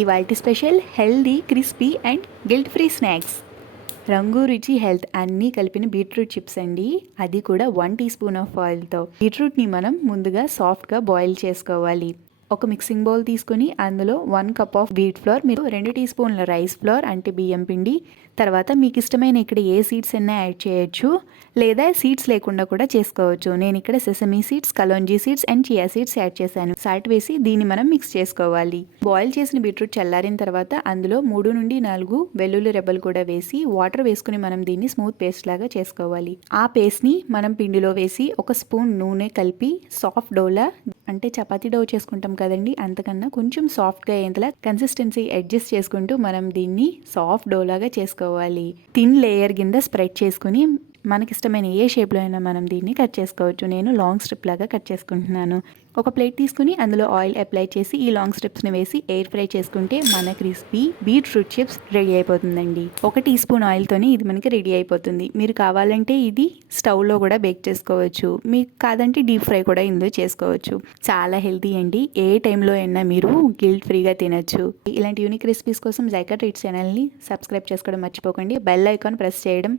ఇవాల్టి special healthy crispy and guilt free snacks. రంగు రుచి హెల్త్ అన్నీ కలిపిన బీట్రూట్ చిప్స్ అండి. అది కూడా 1 టీ స్పూన్ ఆఫ్ ఆయిల్తో. బీట్రూట్ని మనం ముందుగా సాఫ్ట్గా బాయిల్ చేసుకోవాలి. ఒక మిక్సింగ్ బౌల్ తీసుకొని అందులో 1 కప్ ఆఫ్ వీట్ ఫ్లోర్, మీరు 2 టీ స్పూన్ల రైస్ ఫ్లోర్ అంటే బియ్యం పిండి, తర్వాత మీకు ఇష్టమైన ఇక్కడ ఏ సీడ్స్ అయినా యాడ్ చేయొచ్చు, లేదా సీడ్స్ లేకుండా కూడా చేసుకోవచ్చు. నేను ఇక్కడ sesame seeds, kalonji seeds and chia seeds add చేశాను. సాల్ట్ వేసి దీన్ని మనం మిక్స్ చేసుకోవాలి. బాయిల్ చేసిన బీట్రూట్ చల్లారిన తర్వాత అందులో 3 నుండి 4 వెల్లుల్లి రెబ్బలు కూడా వేసి వాటర్ వేసుకుని మనం దీన్ని స్మూత్ పేస్ట్ లాగా చేసుకోవాలి. ఆ పేస్ట్ని మనం పిండిలో వేసి ఒక స్పూన్ నూనె కలిపి సాఫ్ట్ డోలా, అంటే చపాతీ డో చేసుకుంటాం కదండి, అంతకన్నా కొంచెం సాఫ్ట్గా అయ్యేంతలా కన్సిస్టెన్సీ అడ్జస్ట్ చేసుకుంటూ మనం దీన్ని సాఫ్ట్ డోలాగా చేసుకోవాలి. థిన్ లేయర్ కింద స్ప్రెడ్ చేసుకుని మనకిష్టమైన ఏ షేప్లో అయినా మనం దీన్ని కట్ చేసుకోవచ్చు. నేను లాంగ్ స్ట్రిప్ లాగా కట్ చేసుకుంటున్నాను. ఒక ప్లేట్ తీసుకుని అందులో ఆయిల్ అప్లై చేసి ఈ లాంగ్ స్ట్రిప్స్ని వేసి ఎయిర్ ఫ్రై చేసుకుంటే మన క్రిస్పీ బీట్రూట్ చిప్స్ రెడీ అయిపోతుందండి. 1 టీ స్పూన్ ఆయిల్తోనే ఇది మనకి రెడీ అయిపోతుంది. మీరు కావాలంటే ఇది స్టవ్లో కూడా బేక్ చేసుకోవచ్చు, మీకు కాదంటే డీప్ ఫ్రై కూడా ఇందులో చేసుకోవచ్చు. చాలా హెల్తీ అండి. ఏ టైంలో అయినా మీరు గిల్ట్ ఫ్రీగా తినచ్చు. ఇలాంటి యూనిక్ రెసిపీస్ కోసం జైకా ట్రీట్స్ ఛానల్ని సబ్స్క్రైబ్ చేసుకోవడం మర్చిపోకండి. బెల్ ఐకాన్ ప్రెస్ చేయడం